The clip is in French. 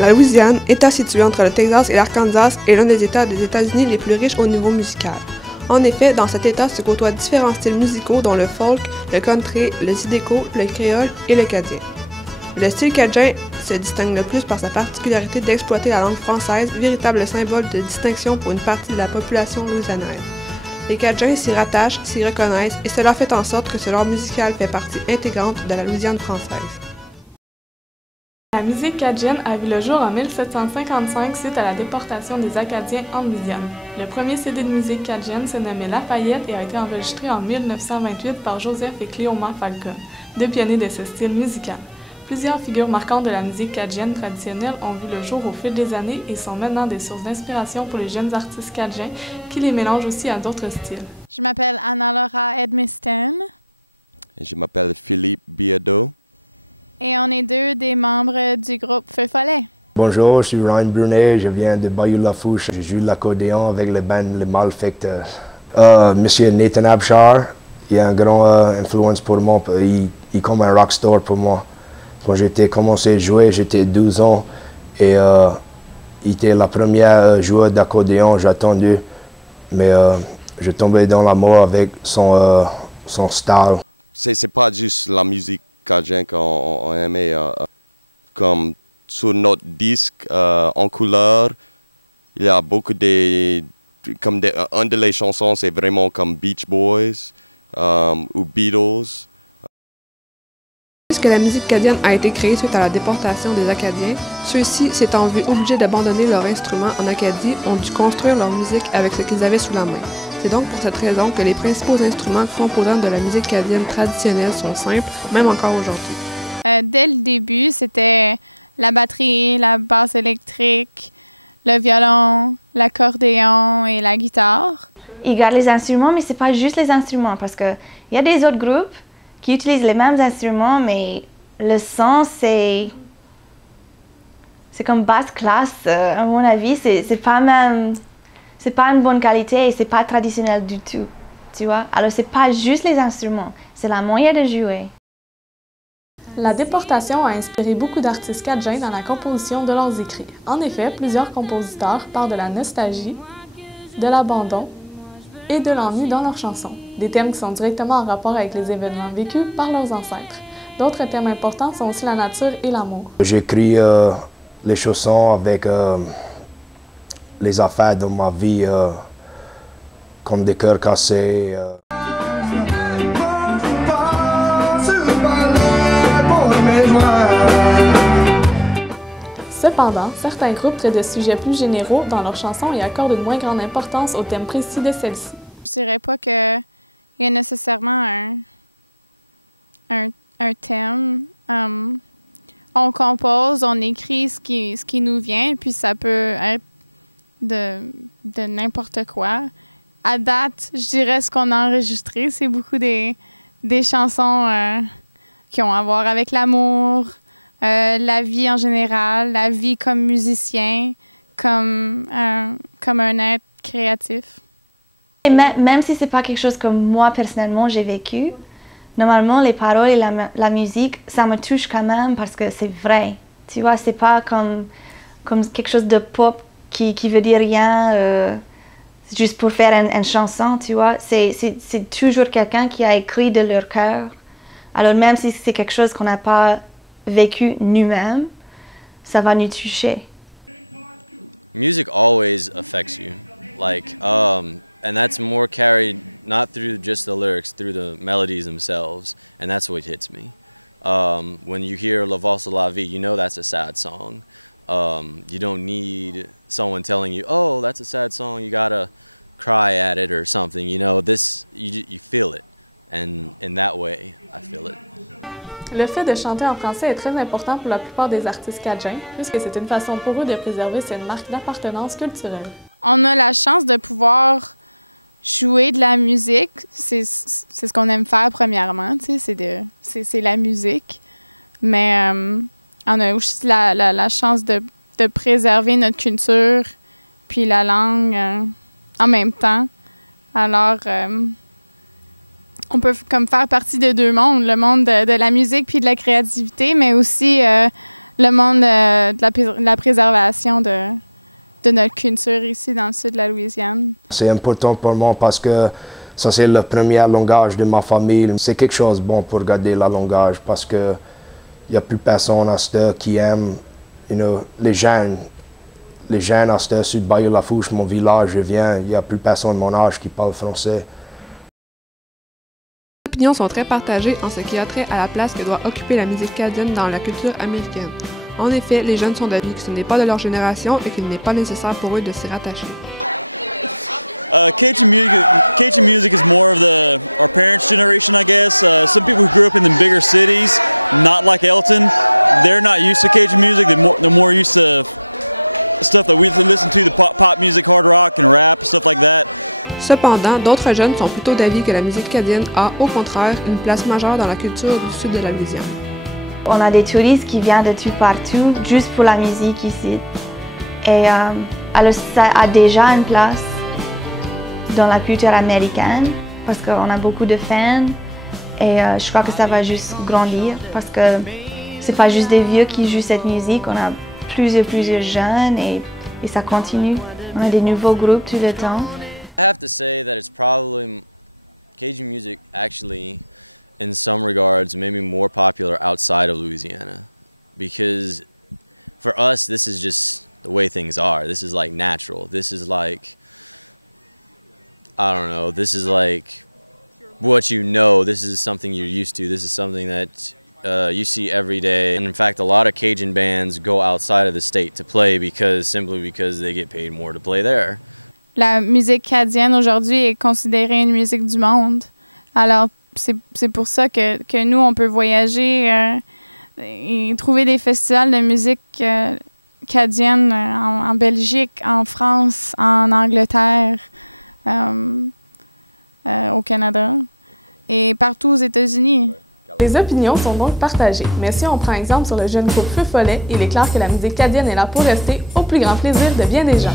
La Louisiane, État situé entre le Texas et l'Arkansas, est l'un des États des États-Unis les plus riches au niveau musical. En effet, dans cet État se côtoient différents styles musicaux dont le folk, le country, le zydeco, le créole et le cadien. Le style cajun se distingue le plus par sa particularité d'exploiter la langue française, véritable symbole de distinction pour une partie de la population louisianaise. Les Cajuns s'y rattachent, s'y reconnaissent, et cela fait en sorte que ce genre musical fait partie intégrante de la Louisiane française. La musique cajuine a vu le jour en 1755 suite à la déportation des Acadiens en Louisiane. Le premier CD de musique cajuine se nommait Lafayette et a été enregistré en 1928 par Joseph et Cléoma Falcon, deux pionniers de ce style musical. Plusieurs figures marquantes de la musique cajuine traditionnelle ont vu le jour au fil des années et sont maintenant des sources d'inspiration pour les jeunes artistes cajuns qui les mélangent aussi à d'autres styles. Je m'appelle Anna-Laura Edmiston. Et je m'appelle Philippe Biado. Et on est deux des membres du groupe Feu Follet. Bonjour, je suis Ryan Brunet, je viens de Bayou-Lafouche. Je joue de l'accordéon avec le band Les Malfecteurs. Monsieur Nathan Abshar, il a une grande influence pour moi, il est comme un rockstar pour moi. Quand j'ai commencé à jouer, j'étais 12 ans et il était la première joueur d'accordéon, j'ai attendu, mais je tombais dans l'amour avec son style. C'est pas juste la musique cajun qu'on aimait, comme sur notre disque en couleur, il y a beaucoup une de chansons c'est vraiment comme Beach Boys ou Beatles. Puisque la musique cadienne a été créée suite à la déportation des Acadiens, ceux-ci, s'étant vus obligés d'abandonner leurs instruments en Acadie, ont dû construire leur musique avec ce qu'ils avaient sous la main. C'est donc pour cette raison que les principaux instruments composants de la musique cadienne traditionnelle sont simples, même encore aujourd'hui. Dès le début, c'était la batterie, la basse électrique, le violon, l'accordéon et la guitare. Ils gardent les instruments, mais c'est pas juste les instruments, parce qu'il y a des autres groupes qui utilisent les mêmes instruments, mais le son, c'est comme basse classe, à mon avis. C'est pas une bonne qualité et c'est pas traditionnel du tout, tu vois. Alors c'est pas juste les instruments, c'est la moyen de jouer. La déportation a inspiré beaucoup d'artistes cajuns dans la composition de leurs écrits. En effet, plusieurs compositeurs parlent de la nostalgie, de l'abandon et de l'ennui dans leurs chansons, des thèmes qui sont directement en rapport avec les événements vécus par leurs ancêtres. D'autres thèmes importants sont aussi la nature et l'amour. J'écris les chansons avec les affaires de ma vie, comme des cœurs cassés. Cependant, certains groupes traitent de sujets plus généraux dans leurs chansons et accordent une moins grande importance aux thèmes précis de celles-ci. Je dirais pas qu'il y a nécessairement un thème. On compose, on écrit ce qui nous vient, puis ça peut être de n'importe quoi. À date, je dirais ce qu'on a enregistré, c'est beaucoup des chansons qui ont à voir avec l'amour, la vie en général, la vie comme musicien, comme un être créatif. Et même si c'est pas quelque chose que moi, personnellement, j'ai vécu, normalement, les paroles et la musique, ça me touche quand même parce que c'est vrai. Tu vois, c'est pas comme quelque chose de pop qui veut dire rien juste pour faire une chanson, tu vois. C'est toujours quelqu'un qui a écrit de leur cœur. Alors même si c'est quelque chose qu'on n'a pas vécu nous-mêmes, ça va nous toucher. Music always affects you, and that's more carried not through just the lyrics, through the melodies themselves, and that's what hits me. When you hear La Valse de la Vie, you know that's a sad song. You don't need someone telling you, oh, that's a sad song, you gotta cry at it or something. You know, you feel it, and in that way, I feel it. Le fait de chanter en français est très important pour la plupart des artistes cajuns, puisque c'est une façon pour eux de préserver cette marque d'appartenance culturelle. On a la chance de pouvoir jouer de la musique, c'est ce qu'on aime faire premièrement, tu sais, c'est la musique. Mais on a aussi la chance de préserver notre culture puis la langue en même temps. Alors, on peut comme faire partie de deux mondes, le monde de la musique puis de la créativité, mais aussi le monde de la préservation de notre culture ici dans le sud de la Louisiane. C'est important pour moi parce que ça c'est le premier langage de ma famille. C'est quelque chose de bon pour garder le langage parce que il n'y a plus personne à ce qui aime les jeunes à ce sud Bayou-Lafourche, mon village, je viens, il n'y a plus personne de mon âge qui parle français. Les opinions sont très partagées en ce qui a trait à la place que doit occuper la musique cajun dans la culture américaine. En effet, les jeunes sont d'avis que ce n'est pas de leur génération et qu'il n'est pas nécessaire pour eux de s'y rattacher. Cajun music is more of our parents' generation, I guess. Some people who grew up in the bigger cities, not like Elton, they're not used to Cajun music. They're more used to stuff that we listen to, the pop music, hard rock and rap, stuff like that. Cependant, d'autres jeunes sont plutôt d'avis que la musique acadienne a, au contraire, une place majeure dans la culture du sud de la Louisiane. On a des touristes qui viennent de tout partout, juste pour la musique ici. Et alors ça a déjà une place dans la culture américaine, parce qu'on a beaucoup de fans. Et je crois que ça va juste grandir, parce que c'est pas juste des vieux qui jouent cette musique, on a plusieurs jeunes et ça continue. On a des nouveaux groupes tout le temps. I have to say that it's probably Cajun music actually, in some regards, maybe more popular outside of Louisiana, because for us this is just the way things are. This is like natural. This is like, I don't know, this is like what you know. This is something you're used to. This is something that you see every day. And in fact, a lot of Cajun bands go outside of the state to play simply because they get paid more to play there. La musique cadienne aujourd'hui est considérée une musique du monde. Alors, c'est pour ça que nous, on peut voyager et trouver des festivals de musique cadienne en Belgique, en France, en Angleterre, au Canada et partout aux États-Unis. Les opinions sont donc partagées, mais si on prend exemple sur le jeune groupe Feu Follet, il est clair que la musique cadienne est là pour rester, au plus grand plaisir de bien des gens.